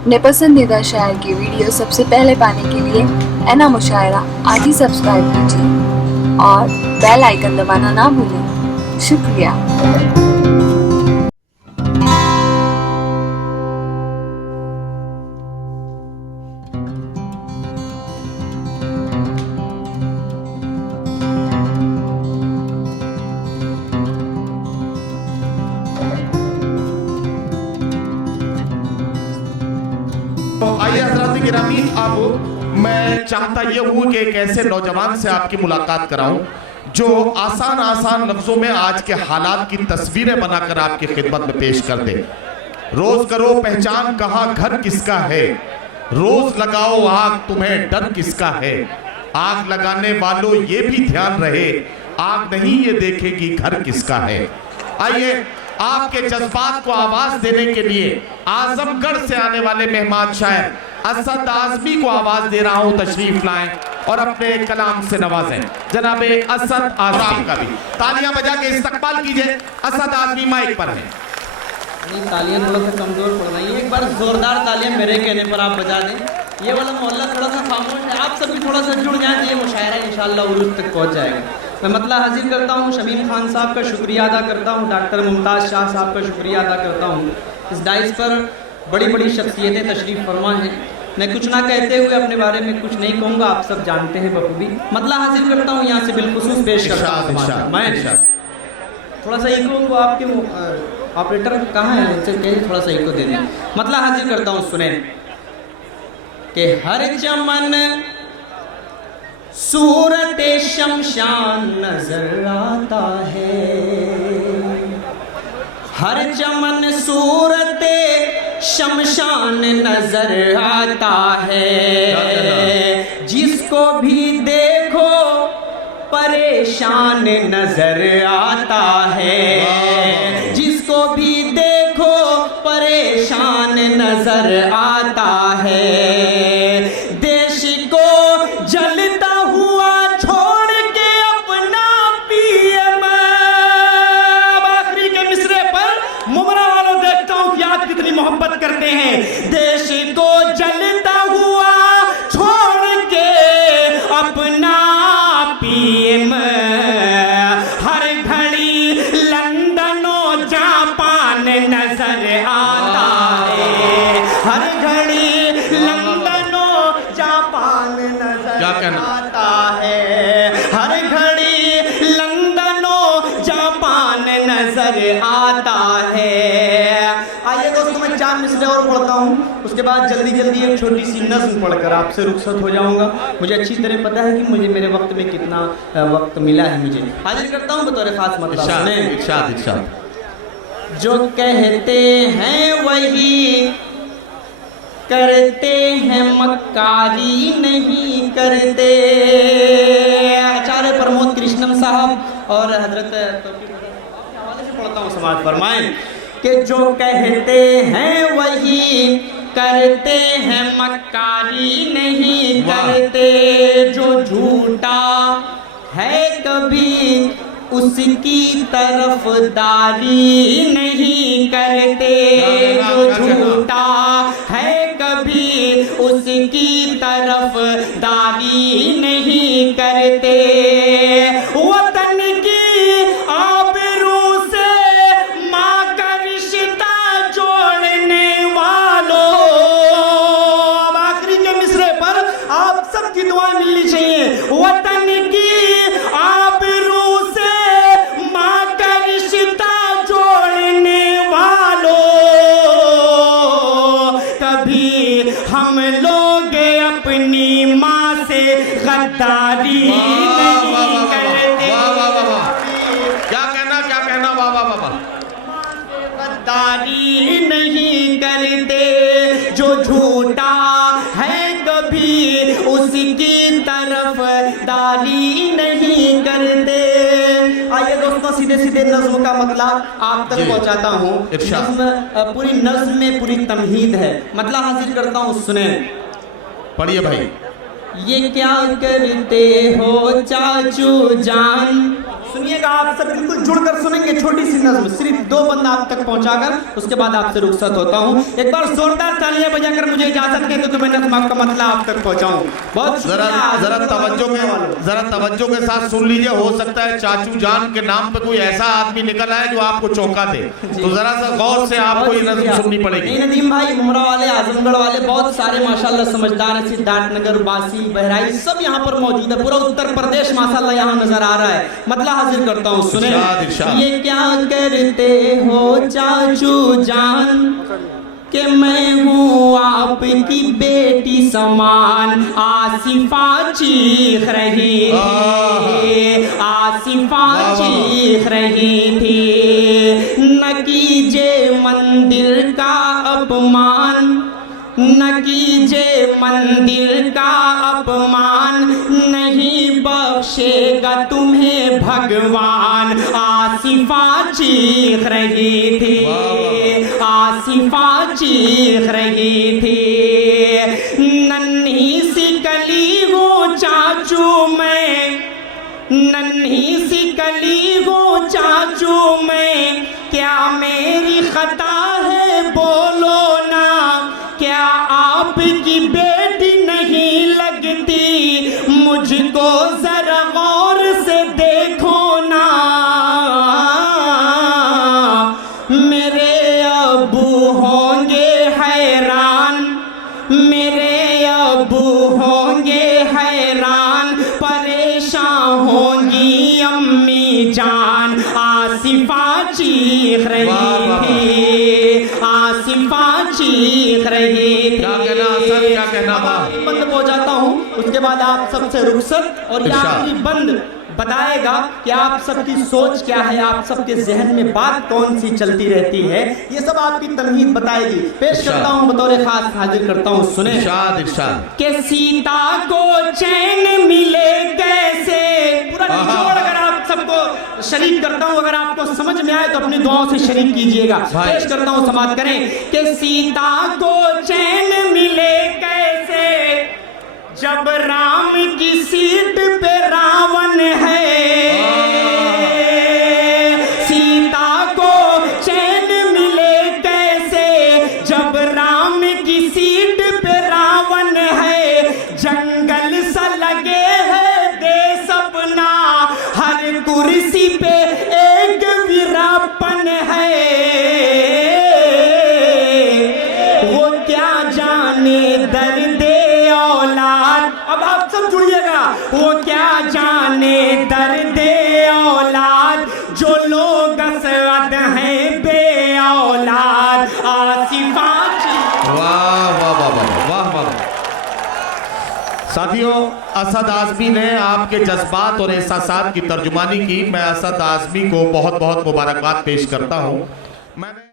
अपने पसंदीदा शायर की वीडियो सबसे पहले पाने के लिए एना मुशायरा आज ही सब्सक्राइब कीजिए और बेल आइकन दबाना ना भूलें। शुक्रिया। आइए हज़रात गिरामी, अब मैं चाहता ये हूँ कि एक ऐसे नौजवान से आपकी मुलाकात कराऊं जो आसान आसान लफ्जों में आज के हालात की तस्वीरें बनाकर आपकी खिदमत में पेश कर दे। रोज करो पहचान कहाँ घर किसका है, रोज लगाओ आग तुम्हें डर किसका है। आग लगाने वालों ये भी ध्यान रहे, आग नहीं ये देखेगी घर किसका है। आइए आपके जज्बात को आवाज देने के लिए आजमगढ़ से आने वाले मेहमान शायर असद आजमी को आवाज दे रहा हूं, तशरीफ लाएं और अपने कलाम से नवाजें। जनाबे असद आजमी का भी तालियां बजा के इस्तकबाल कीजिए। असद आजमी माइक पर हैं। तालियां थोड़ा सा कमजोर पड़ रही है, एक बार जोरदार तालियां मेरे कहने पर आप बजा दें। ये वाला मोहल्ला थोड़ा सा खामोश है, आप सभी थोड़ा सा जुड़ जाएं, ये मुशायरा इंशाअल्लाह उरूज तक पहुंच जाएगा। मैं मतला हाजिर करता हूँ, शमीम खान साहब का शुक्रिया अदा करता हूँ, डॉक्टर मुमताज़ शाह साहब का शुक्रिया अदा करता हूँ। इस डाइस पर बड़ी बड़ी शख्सियतें तशरीफ़ फरमा हैं। मैं कुछ ना कहते हुए अपने बारे में कुछ नहीं कहूँगा, आप सब जानते हैं बखूबी। मतला हाजिर करता हूँ, यहाँ से बिलखुसूस पेश करता हूँ। मैं थोड़ा सा इको को आपके ऑपरेटर कहाँ है, उनसे कहिए थोड़ा सा इको दे दें। मतला हाजिर करता हूँ, सुने कि हर चमन सूरत शमशान नजर आता है, हर चमन सूरत शमशान नजर आता है। जिसको भी देखो परेशान नजर आता है, जिसको भी देखो परेशान नजर आता है। देश को जलता हुआ छोड़ के अपना पीएम, आखिरी के मिसरे पर मुमरा वालों देखता हूं कि आप कितनी मोहब्बत करते हैं। देश को जलता हुआ छोड़ के अपना पीएम, हर घड़ी लंदन और जापान नजर आता है, हर घड़ी लंदन और जापान नजर आता है, हर घड़ी लंदन और जापान नजर आता है। आइए दोस्तों, मैं 4 मिसरे और पढ़ता हूँ, उसके बाद जल्दी जल्दी एक छोटी सी नज़्म पढ़कर आपसे रुखसत हो जाऊंगा। मुझे अच्छी तरह पता है कि मुझे मेरे वक्त में कितना वक्त मिला है। मुझे हाजिर करता हूँ बतौर खास मतलब, जो कहते हैं वही करते हैं, मक्कारी नहीं करते। आचार्य प्रमोद कृष्णम साहब और हजरत हवाले से पढ़ता हूँ, समाज फरमाएं कि जो कहते हैं वही करते हैं, मक्कारी नहीं करते। जो झूठा है कभी उसकी तरफदारी नहीं करते, जो झूठा है कभी उसकी तरफदारी नहीं करते। वतन की आबरू से माँ का रिश्ता जोड़ने वालों, आखिरी के मिसरे पर आप सबकी दुआ मिलनी चाहिए। वतन की आबरू से माँ का रिश्ता जोड़ने वालों, कभी हम लोग अपनी माँ से गद्दारी नहीं करते। क्या कहना वाह, गद्दारी नहीं करते। जो झूठा है कभी उसकी तरफदारी नहीं करते। आइए दोस्तों, सीधे सीधे नज्म का मतलब आप तक पहुंचाता हूँ। नज्म पूरी नज्म में पूरी तमहीद है, मतलब हाजिर करता हूँ, सुने। पढ़िए भाई। ये क्या करते हो चाचू जान, सुनिएगा, आप सब बिल्कुल जुड़कर सुनेंगे। छोटी सी नज़्म, सिर्फ 2 बंद आप तक पहुंचाकर उसके बाद आपसे रुखसत होता हूँ। एक बार जोरदार तालियां बजाकर मुझे इजाजत दें तो मैं नज़्म का मतलब आप तक पहुंचाऊं। बहुत जरा तवज्जो के साथ सुन लीजिए। हो सकता है चाचू जान के नाम पे कोई ऐसा आदमी निकल आए जो आपको चौंका दे, तो जरा सा गौर से आपको ये नज़्म सुननी पड़ेगी। नदीम भाई, उमरा वाले, आजमगढ़ वाले, बहुत सारे माशाल्लाह समझदार हैं, सिद्धार्थनगर, बासी, बहराइच सब यहाँ पर मौजूद है। पूरा उत्तर प्रदेश माशाल्लाह यहाँ नजर आ रहा है। मतलब हाजिर करता हूँ, सुने। ये क्या करते हो चाचू जान कि मैं हूँ आपकी बेटी समान। आसिफा चीख रही थी, आसिफा चीख रही थी, न कीजिए मंदिर का अपमान, न कीजिए मंदिर का अपमान, नहीं बख्शेगा तुम्हें भगवान। आसिफा चीख रही थी, आसिफा चीख रही थी, नन्ही सी कली हूँ चाचू मैं, नन्ही सी कली हूँ चाचू मैं, क्या मेरी खता है बोलो ना, क्या आपकी बेटी नहीं लगती, मुझको जरा गौर से देखो ना, मेरे अब्बू होंगे हैरान, मेरे अब्बू होंगे हैरान, परेशान होंगी अम्मी जान। आसिफा चीख रही थी, आसिफा चीख रही थी। क्या कहना बंद हो जाता हूँ, उसके बाद आप सबसे रुखसत, और ये आखिरी बंद बताएगा कि आप सबकी सोच क्या है, आप सबके जहन में बात कौन सी चलती रहती है, ये सब आपकी तमहीद बताएगी। पेश करता हूँ, बतौर खास हाजिर करता हूँ, सुने। कि सीता को चैन मिले कैसे, पूरा निचोड़ अगर आप सबको शरीक करता हूँ, अगर आपको समझ में आए तो अपनी दुआओं से शरीक कीजिएगा। पेश करता हूँ, समाप्त करें। कि सीता को चैन मिले कैसे, जब राम की सीट पे रावण है, सीता को चैन मिले कैसे, जब राम की सीट पे रावण है, जंगल सा लगे है देश अपना, हर कुर्सी पे एक वीरापन है, वो क्या जाने दर्द औलाद, अब आप सब जुड़िएगा, वो क्या जाने दर्द औलाद, जो लोग असद हैं बे औलाद। आसिफा वाह वाह वाह वाह वाह वाह। साथियों, असद आज़मी ने आपके जज्बात और एहसासात की तर्जुमानी की। मैं असद आज़मी को बहुत बहुत मुबारकबाद पेश करता हूँ। मैंने